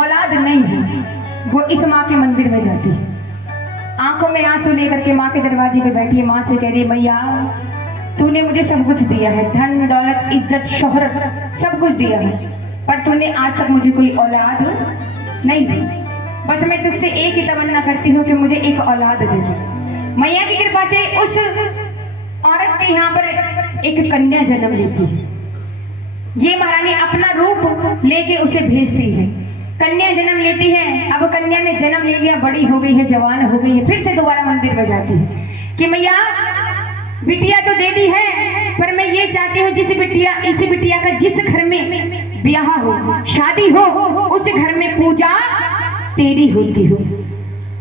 औलाद नहीं है वो इस माँ के मंदिर में जाती है, आंखों में आंसू लेकर के माँ के दरवाजे पे बैठी है। माँ से कह रही मैया तूने मुझे सब कुछ दिया है, धन दौलत इज्जत शोहरत सब कुछ दिया है, पर तूने आज तक मुझे कोई औलाद नहीं दी। बस मैं तुझसे एक ही तमन्ना करती हूँ कि मुझे एक औलाद दे दे। मैया की कृपा से उस औरत के यहाँ पर एक कन्या जन्म लेती है। ये महारानी अपना रूप लेके उसे भेजती है, कन्या जन्म लेती है। अब कन्या ने जन्म ले लिया, बड़ी हो गई है, जवान हो गई है, फिर से दोबारा मंदिर में जाती है कि मैया बिटिया तो दे दी है, पर मैं ये चाहती हूँ इसी बिटिया का जिस घर में ब्याह हो, शादी हो, उस घर में पूजा तेरी होती हो।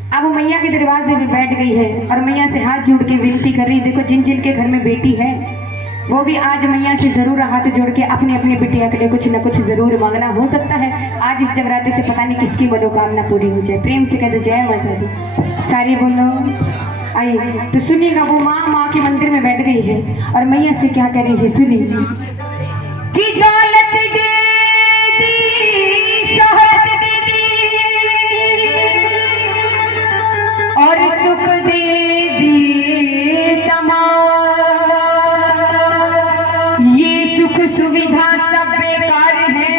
अब वो मैया के दरवाजे पे बैठ गई है और मैया से हाथ जोड़ के विनती कर रही, देखो जिन जिन के घर में बेटी है वो भी आज मैया से जरूर हाथ जोड़ के अपने अपने बिटिया के लिए कुछ न कुछ जरूर मांगना। हो सकता है आज इस जगराते से पता नहीं किसकी मनोकामना पूरी हो जाए। प्रेम से कह दो जय माता दी, सारी बोलो। आइए तो सुनिएगा, वो माँ के मंदिर में बैठ गई है और मैया से क्या कह रही है, सुनिए। कि दौलत दे दी, शोहरत दे दी और सुख दे दी तमाम, ये सुख सुविधा सब बेकार है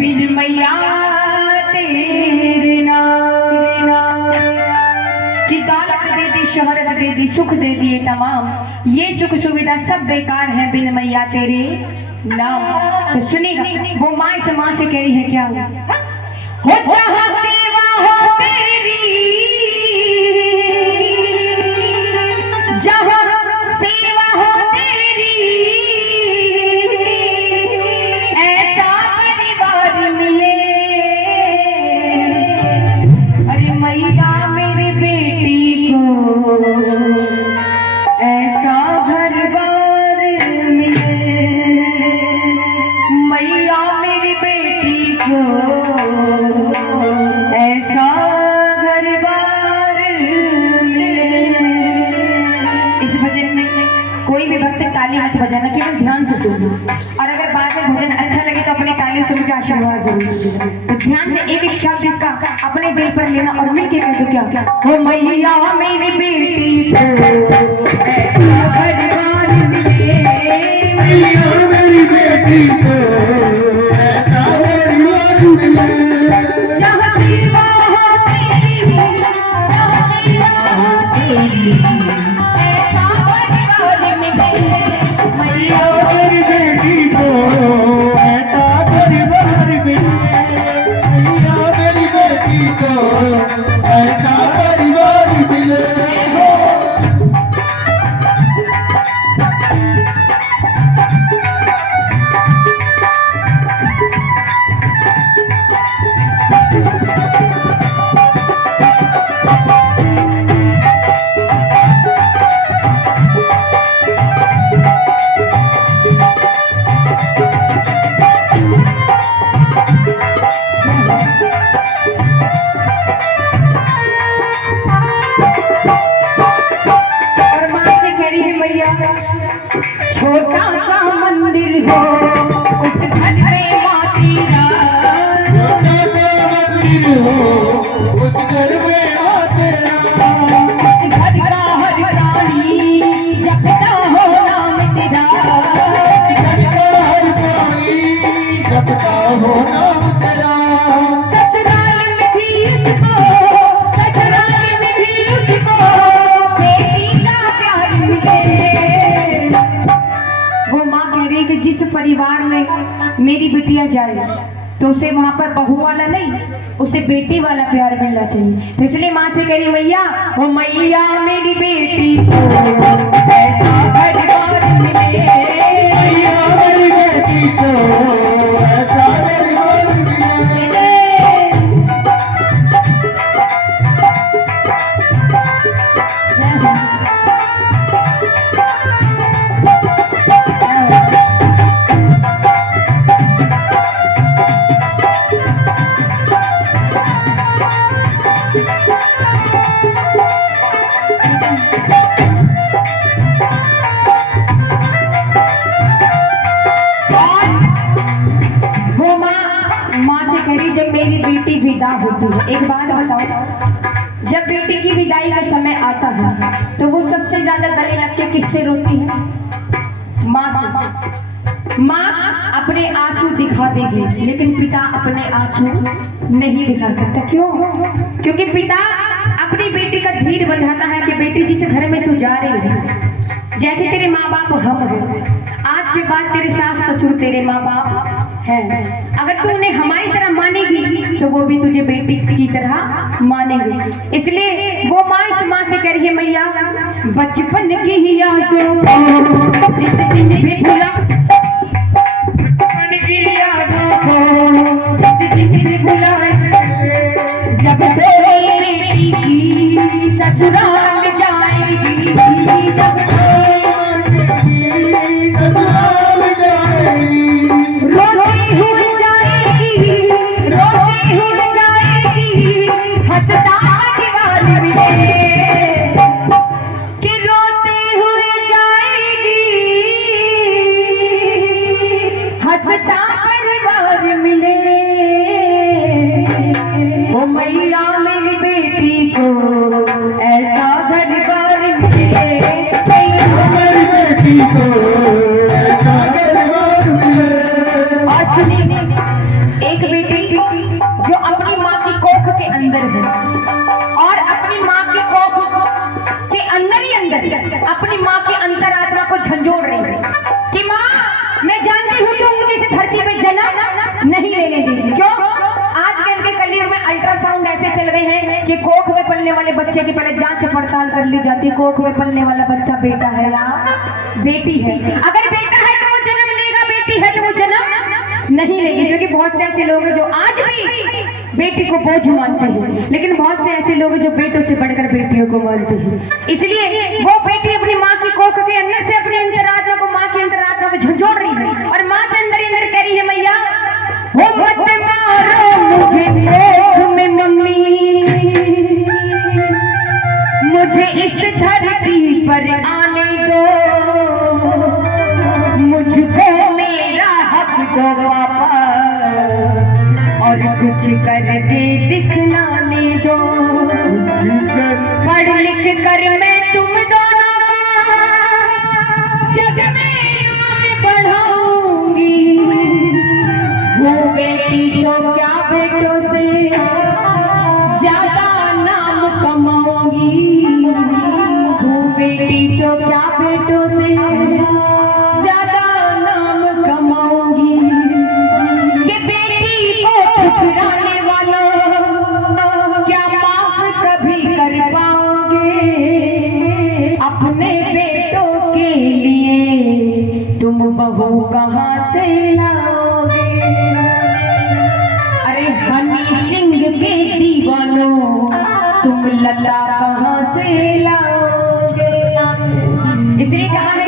बिन मैया तेरे नाम। कि दौलत दे दी, शोहरत दे दी, सुख दे दिए तमाम, ये सुख सुविधा सब बेकार है बिन मैया तेरे नाम। तो सुनिएगा, वो माँ इस माँ से कह रही है क्या, हो जहाँ सेवा हो तेरी, जहाँ सेवा हो तेरी, ऐसा परिवार मिले। अरे मैया मेरी बेटी को ऐसा घर बार मिले, मैया मेरी बेटी को ऐसा घर बार मिले। इस भजन में कोई भी भक्त ताली हाथ बजाना, केवल ध्यान से सुनना, और अगर बाद में भजन अच्छा लगे तो अपनी ताली से मुझे आशीर्वाद जरूर देना। तो ध्यान से एक एक शब्द इसका अपने दिल पर लेना और मिलके कह दो क्या, हो मैया मेरी बेटी को ऐसा घर बार मिले, मैया मेरी बेटी को ऐसा घर बार मिले, जहाँ सेवा हो तेरी, जहाँ सेवा हो तेरी, ऐसा परिवार मिले। मैया मेरी बेटी को ऐसा घर बार मिले, मैया मेरी बेटी को ऐसा परिवार मिले। छोटा सा मंदिर हो उस घर में माती रात, छोटा सा मंदिर हो उस घर में आते उस घर का हर प्राणी जपता हो नाम तेरा, घर का हर प्राणी जपता हो नाम तेरा। ससुराल में भी उसको, ससुराल में भी उसको बेटी का प्यार मिले। वो माँ कह रही कि जिस परिवार में मेरी बिटिया जाए तो उसे वहां पर बहू वाला नहीं, उसे बेटी वाला प्यार मिलना चाहिए। तो इसलिए माँ से कह रही मैया, वो मैया मेरी बेटी को ऐसा घर बार मिले, मैया मेरी बेटी को ऐसा घर बार मिले। मेरी बेटी विदा होती है। एक बात बताओ, जब बेटी की विदाई का समय आता है तो वो सबसे ज्यादा गले लग के किससे रोती है? माँ से। माँ अपने आंसू दिखा देगी लेकिन पिता अपने आंसू नहीं दिखा सकता। क्यों? क्योंकि पिता अपनी बेटी का धीर बंधाता है कि बेटी जिस घर में तू जा रही है, जैसे तेरे माँ बाप हम हैं, आज के बाद तेरे सास ससुर तेरे माँ बाप हैं। अगर तू उन्हें हमारी तरह मानेगी तो वो भी तुझे बेटी की तरह मानेंगे। इसलिए वो माँ इस माँ से कह रही है, मैया बचपन की यादों को जिस दिन भी भुला, बचपन की यादों को जिस दिन भी भुला, जब तेरी बेटी की ससुराल जाएगी, जब रोती हुई जाएगी, रोती हुई जाएगी, हंसता परिवार मिले, कि रोती हुई जाएगी, हंसता परिवार मिले। ओ मैया मेरी बेटी को ऐसा घर बार मिले, मेरी बेटी को ऐसा परिवार मिले। और सुनिए, एक बेटी जो अपनी माँ की कोख के अंदर है और अपनी माँ की कोख के अंदर ही अंदर अपनी माँ की अंतरात्मा को झंझोड़ रही है कि माँ मैं जानती हूँ तुम मुझे इस धरती पे जन्म नहीं लेने देगी। क्यों? आजकल के कलयुग में अल्ट्रासाउंड ऐसे चल गए हैं कि कोख में पलने वाले बच्चे की पहले जांच पड़ताल कर ली जाती है, कोख में पलने वाला बच्चा बेटा है या बेटी है। अगर बेटा है तो वो जन्म लेगा, बेटी है तो वो जन्म नहीं लेगी। क्योंकि बहुत से ऐसे लोग हैं जो आज भी बेटी को बोझ मानते हैं, लेकिन बहुत से ऐसे लोग हैं जो बेटों से बढ़कर बेटियों को मानते हैं। इसलिए वो बेटी अपनी माँ की कोख के अंदर से अपनी अंतरात्मा को, माँ की अंतरात्मा को झंझोड़ रही है और माँ से अंदर अंदर कह रही है, मैया वो मत मारो मुझे कोख में मम्मी, मुझे इस धरती पर आने दो, मुझको मेरा हक दो पापा, और कुछ कर दे दिखलाने दो, पढ़ लिख कर मैं तुम दोनों का जग में नाम बढ़ाऊंगी, वो बेटी तो क्या बेटों से ज्यादा नाम कमाऊंगी, वो बेटी तो क्या बेटों से ज्यादा नाम कमाऊंगी, कि बेटी को ठुकराने वालों क्या माफ कभी कर पाओगे, अपने बेटों के लिए तुम बहू कहाँ से लाओगे। अरे हनी सिंह के दीवानों तुम लला कहाँ से लाओगे। इसलिए कहा है